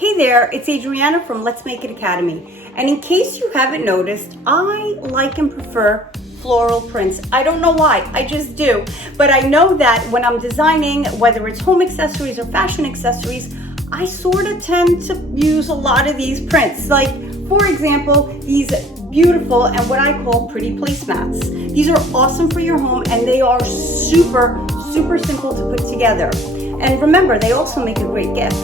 Hey there, it's Adriana from Let's Make It Academy. And in case you haven't noticed, I like and prefer floral prints. I don't know why, I just do. But I know that when I'm designing, whether it's home accessories or fashion accessories, I sort of tend to use a lot of these prints. Like, for example, these beautiful and what I call pretty placemats. These are awesome for your home and they are super simple to put together. And remember, they also make a great gift.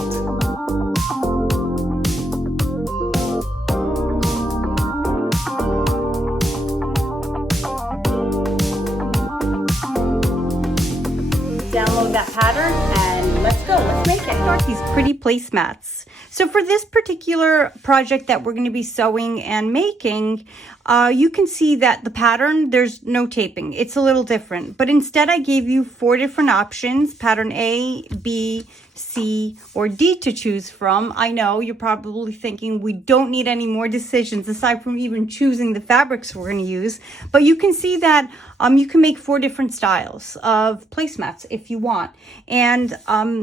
Download that pattern and let's go. Let's make it. Start these pretty placemats. So for this particular project that we're going to be sewing and making, you can see that the pattern, there's no taping. It's a little different, but instead I gave you 4 different options, pattern A, B, C, or D to choose from. I know you're probably thinking we don't need any more decisions aside from even choosing the fabrics we're going to use, but you can see that you can make 4 different styles of placemats if you want. And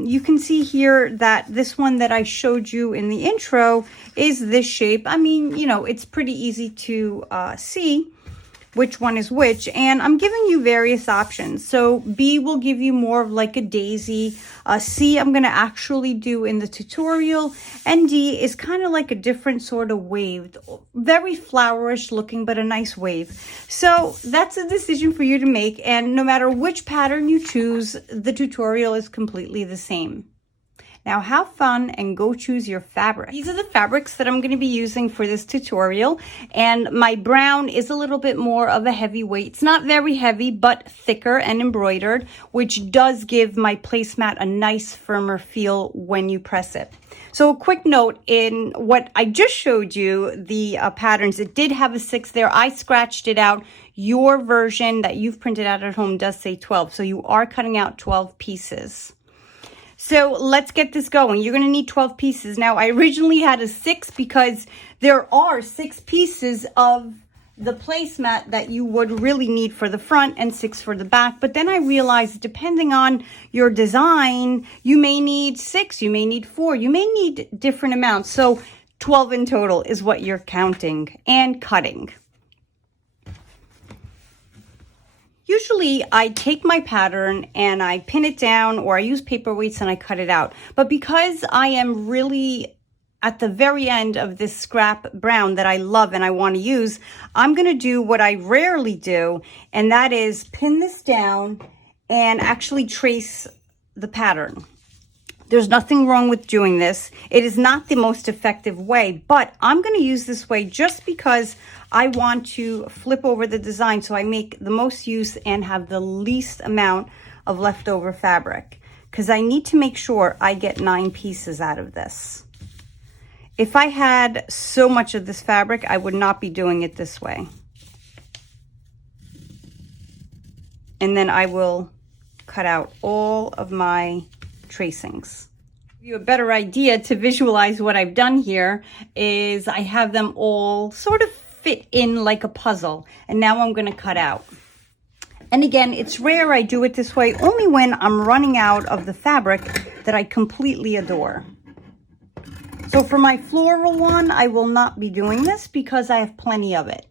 you can see here that this one that I showed you in the intro is this shape. I mean, you know, it's pretty easy to see which one is which, and I'm giving you various options. So B will give you more of like a daisy, C I'm going to actually do in the tutorial, and D is kind of like a different sort of wave, very flowerish looking, but a nice wave. So that's a decision for you to make, and no matter which pattern you choose, the tutorial is completely the same. Now have fun and go choose your fabric. These are the fabrics that I'm going to be using for this tutorial, and my brown is a little bit more of a heavy weight. It's not very heavy, but thicker and embroidered, which does give my placemat a nice firmer feel when you press it. So a quick note, in what I just showed you, the patterns, it did have a 6 there. I scratched it out. Your version that you've printed out at home does say 12, so you are cutting out 12 pieces. So let's get this going. You're going to need 12 pieces. Now, I originally had a 6 because there are 6 pieces of the placemat that you would really need for the front and 6 for the back. But then I realized, depending on your design, you may need 6, you may need 4, you may need different amounts. So 12 in total is what you're counting and cutting. Usually I take my pattern and I pin it down, or I use paper weights and I cut it out. But because I am really at the very end of this scrap brown that I love and I want to use, I'm going to do what I rarely do, and that is pin this down and actually trace the pattern. There's nothing wrong with doing this. It is not the most effective way, but I'm going to use this way just because I want to flip over the design so I make the most use and have the least amount of leftover fabric, because I need to make sure I get 9 pieces out of this. If I had so much of this fabric, I would not be doing it this way. And then I will cut out all of my tracings. To give you a better idea to visualize what I've done here is I have them all sort of fit in like a puzzle, and now I'm going to cut out. And again, it's rare I do it this way, only when I'm running out of the fabric that I completely adore. So for my floral one, I will not be doing this because I have plenty of it.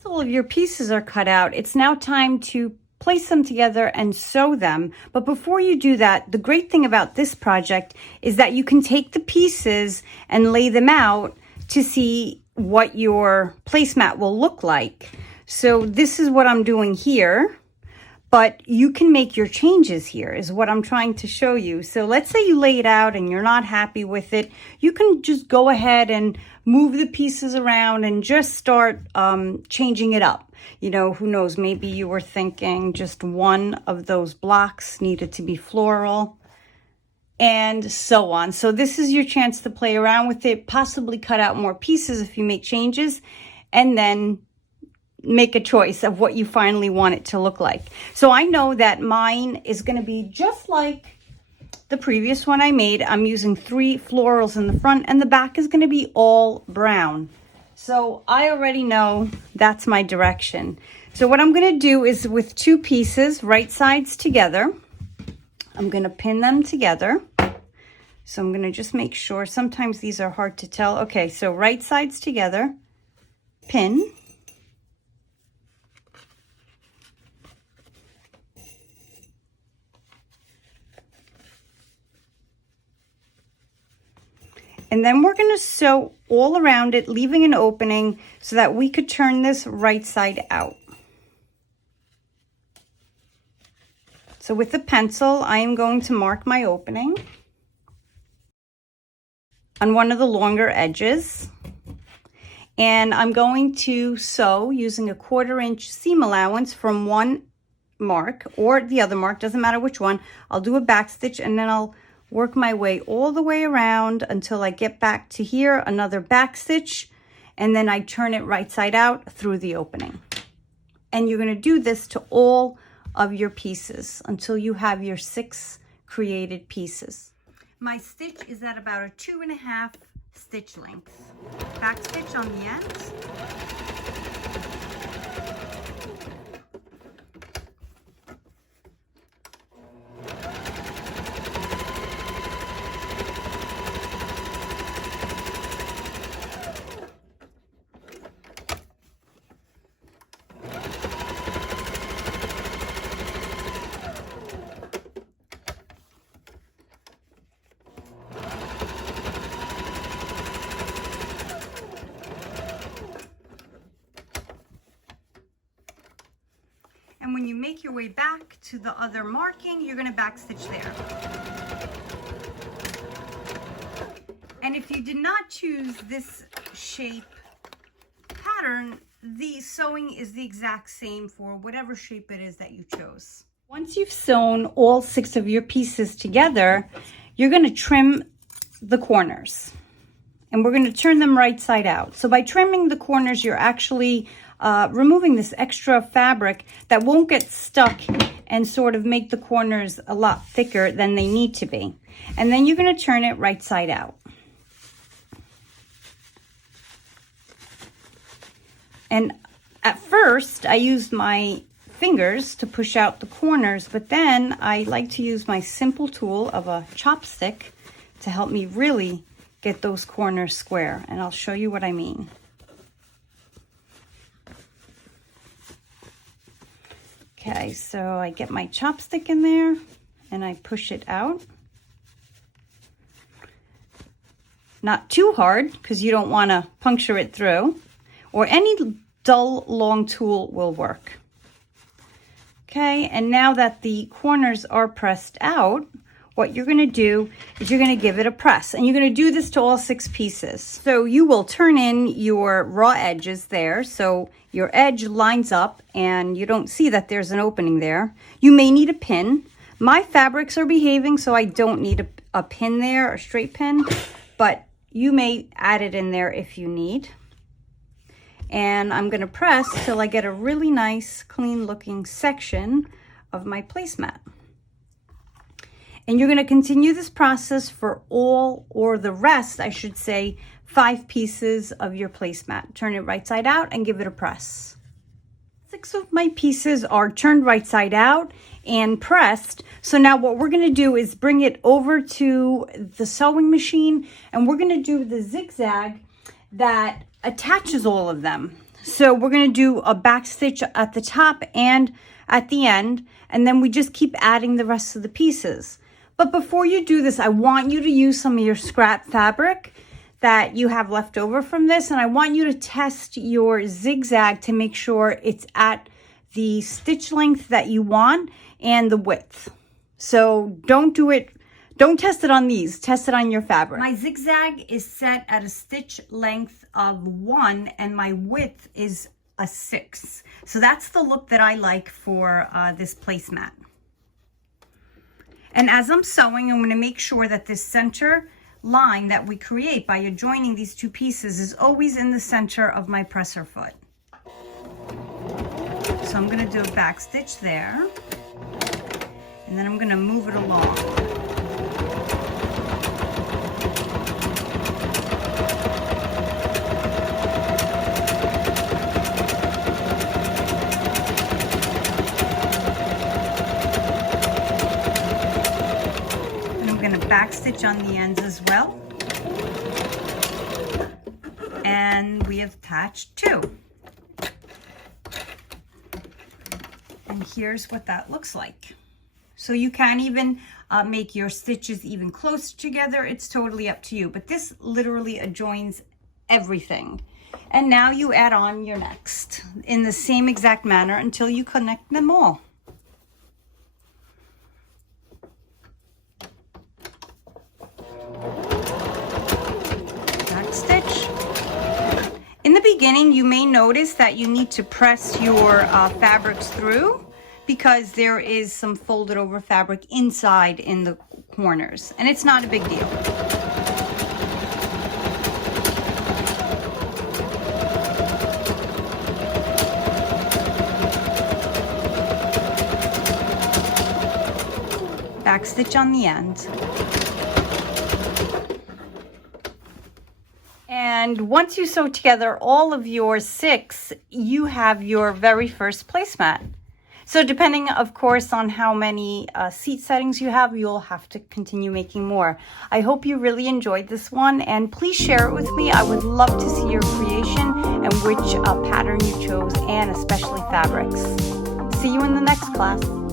So all of your pieces are cut out. It's now time to place them together and sew them. But before you do that, the great thing about this project is that you can take the pieces and lay them out to see what your placemat will look like. So this is what I'm doing here, but you can make your changes here is what I'm trying to show you. So let's say you lay it out and you're not happy with it. You can just go ahead and move the pieces around and just start changing it up. You know, who knows, maybe you were thinking just one of those blocks needed to be floral, and so on. So this is your chance to play around with it, possibly cut out more pieces if you make changes, and then make a choice of what you finally want it to look like. So I know that mine is going to be just like the previous one I made. I'm using 3 florals in the front, and the back is going to be all brown. So I already know that's my direction. So what I'm going to do is, with 2 pieces, right sides together, I'm going to pin them together So I'm going to just make sure. Sometimes these are hard to tell. Okay, so right sides together, pin. And then we're going to sew all around it, leaving an opening so that we could turn this right side out. So with the pencil, I am going to mark my opening on one of the longer edges. And I'm going to sew using a 1/4 inch seam allowance from one mark or the other mark, doesn't matter which one. I'll do a back stitch and then I'll work my way all the way around until I get back to here, another back stitch, and then I turn it right side out through the opening. And you're going to do this to all of your pieces until you have your 6 created pieces. My stitch is at about a 2.5 stitch length. Back stitch on the ends. And when you make your way back to the other marking, you're going to back stitch there. And if you did not choose this shape pattern, the sewing is the exact same for whatever shape it is that you chose. Once you've sewn all 6 of your pieces together, you're going to trim the corners. And we're going to turn them right side out. So by trimming the corners, you're actually removing this extra fabric that won't get stuck and sort of make the corners a lot thicker than they need to be. And then you're going to turn it right side out. And at first, I used my fingers to push out the corners, but then I like to use my simple tool of a chopstick to help me really get those corners square. And I'll show you what I mean. Okay, so I get my chopstick in there and I push it out. Not too hard because you don't want to puncture it through, or any dull long tool will work. Okay, and now that the corners are pressed out, what you're going to do is you're going to give it a press, and you're going to do this to all 6 pieces. So you will turn in your raw edges there, so your edge lines up and you don't see that there's an opening there. You may need a pin. My fabrics are behaving, so I don't need a pin there, a straight pin, but you may add it in there if you need. And I'm going to press till I get a really nice, clean looking section of my placemat. And you're going to continue this process for all, or the rest, I should say, 5 pieces of your placemat. Turn it right side out and give it a press. 6 of my pieces are turned right side out and pressed. So now what we're going to do is bring it over to the sewing machine, and we're going to do the zigzag that attaches all of them. So we're going to do a back stitch at the top and at the end, and then we just keep adding the rest of the pieces. But before you do this, I want you to use some of your scrap fabric that you have left over from this, and I want you to test your zigzag to make sure it's at the stitch length that you want and the width. So don't test it on these, test it on your fabric. My zigzag is set at a stitch length of 1 and my width is a 6. So that's the look that I like for this placemat. And as I'm sewing, I'm going to make sure that this center line that we create by adjoining these 2 pieces is always in the center of my presser foot. So I'm going to do a back stitch there, and then I'm going to move it along. Back stitch on the ends as well. And we have attached 2. And here's what that looks like. So you can even make your stitches even closer together. It's totally up to you, but this literally adjoins everything. And now you add on your next in the same exact manner until you connect them all. Back stitch. In the beginning, you may notice that you need to press your fabrics through because there is some folded over fabric inside in the corners, and it's not a big deal. Back stitch on the end. And once you sew together all of your 6, you have your very first placemat. So depending, of course, on how many seat settings you have, you'll have to continue making more. I hope you really enjoyed this one, and please share it with me. I would love to see your creation and which pattern you chose, and especially fabrics. See you in the next class.